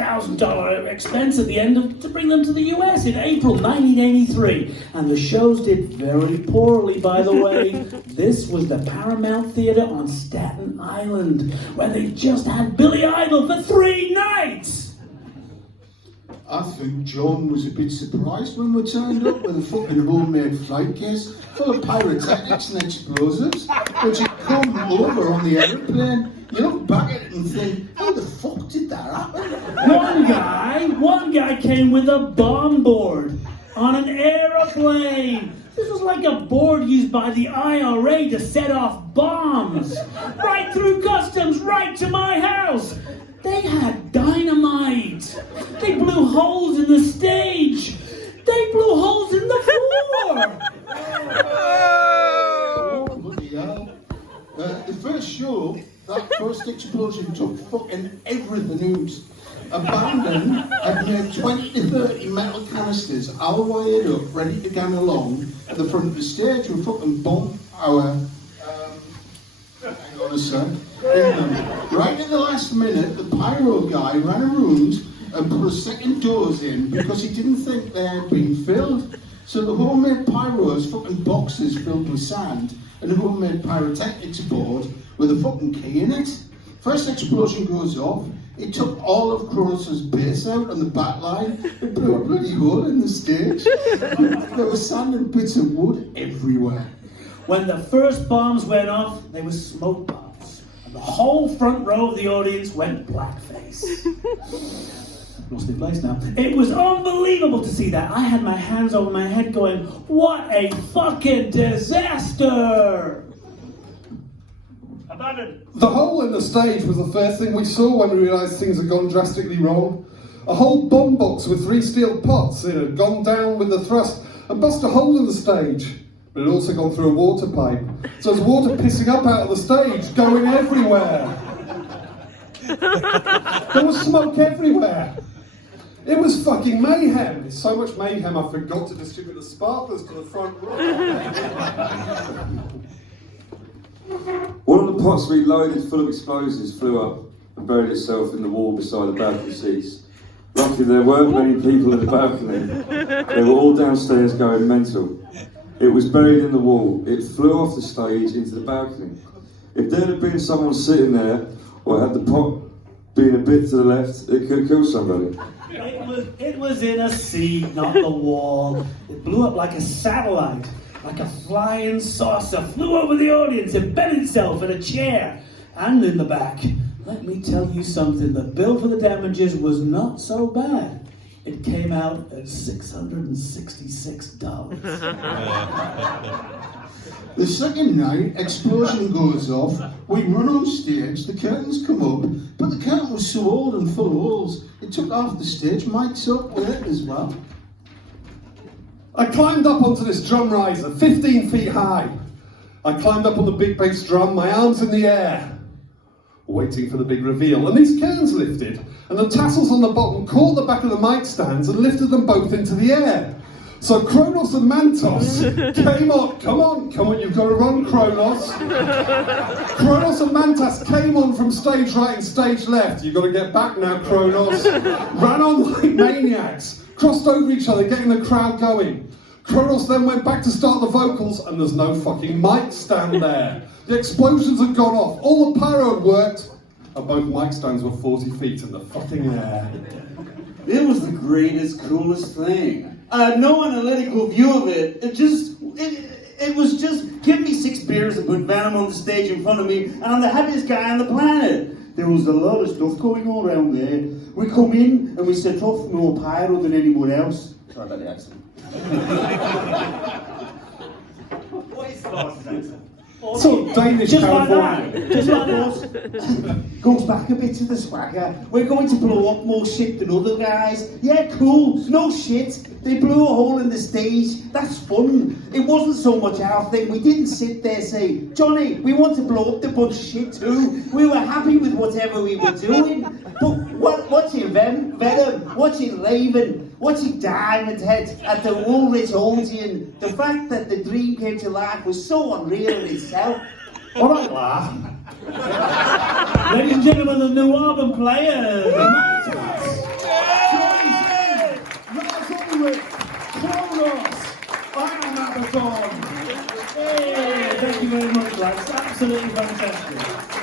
$50,000 expense at the end to bring them to the US in April 1983. And the shows did very poorly, by the way. This was the Paramount Theatre on Staten Island, where they just had Billy Idol for 3 nights. I think John was a bit surprised when we turned up with a fucking homemade flight case full of pyrotechnics and explosives, which had come over on the aeroplane. You look back at it and think, how the fuck did that happen? One guy came with a bomb board on an aeroplane. This was like a board used by the IRA to set off bombs. Right through customs, right to my house. They had dynamite. They blew holes in the stage. They blew holes in the floor. Oh, bloody hell. The first show, that first explosion took fucking everything out. Abbadon had made 20 to 30 metal canisters all wired up, ready to gang along at the front of the stage with fucking bomb power. Hang on a sec. Right at the last minute, the pyro guy ran around and put a second dose in because he didn't think they had been filled. So the homemade pyros, fucking boxes filled with sand, and a homemade pyrotechnics board with a fucking key in it. First explosion goes off. It took all of Cronos' bass out on the back line. It blew a bloody hole in the stage. There was sand and bits of wood everywhere. When the first bombs went off, they were smoke bombs. And the whole front row of the audience went blackface. Lost their place now. It was unbelievable to see that. I had my hands over my head going, what a fucking disaster! Abbadon. The hole in the stage was the first thing we saw when we realised things had gone drastically wrong. A whole bomb box with 3 steel pots in had gone down with the thrust and bust a hole in the stage. But it had also gone through a water pipe. So there's water pissing up out of the stage, going everywhere. There was smoke everywhere. It was fucking mayhem. It's so much mayhem I forgot to distribute the sparklers to the front row. One of the pots we loaded full of explosives flew up and buried itself in the wall beside the balcony seats. Luckily there weren't many people in the balcony. They were all downstairs going mental. It was buried in the wall. It flew off the stage into the balcony. If there had been someone sitting there, or had the pot been a bit to the left, it could kill somebody. It was in a seat, not the wall. It blew up like a satellite, like a flying saucer, flew over the audience, embedded itself in a chair and in the back. Let me tell you something, the bill for the damages was not so bad. It came out at $666. The second night, explosion goes off, we run on stage, the curtains come up, but the curtain was so old and full of holes, it took half the stage, mics up with it as well. I climbed up onto this drum riser, 15 feet high. I climbed up on the big bass drum, my arms in the air, waiting for the big reveal, and these curtains lifted, and the tassels on the bottom caught the back of the mic stands and lifted them both into the air. So Cronos and Mantas came on, come on, you've got to run, Cronos. Cronos and Mantas came on from stage right and stage left. You've got to get back now, Cronos. Ran on like maniacs, crossed over each other, getting the crowd going. Cronos then went back to start the vocals, and there's no fucking mic stand there. The explosions had gone off, all the pyro had worked, and both mic stands were 40 feet in the fucking air. It was the greatest, coolest thing. No analytical view of it. It was just, give me 6 beers and put Venom on the stage in front of me, and I'm the happiest guy on the planet. There was a lot of stuff going on around there. We come in and we set off more pyro than anyone else. Sorry about the accent. What is Lars's accent? So Danish, Just California. like that. Just like that. Goes back a bit to the swagger. We're going to blow up more shit than other guys. Yeah, cool. No shit. They blew a hole in the stage. That's fun. It wasn't so much our thing. We didn't sit there saying, Johnny, we want to blow up the bunch of shit too. We were happy with whatever we were doing. But watching Venom, watching Raven, watching Diamond Head at the Ulrich Odeon, the fact that the dream came to life was so unreal in itself. All right, laugh. Ladies and gentlemen, the new album players. Ulrich, Cronos, and Abbadon. Hey, thank you very much, lads. Absolutely fantastic.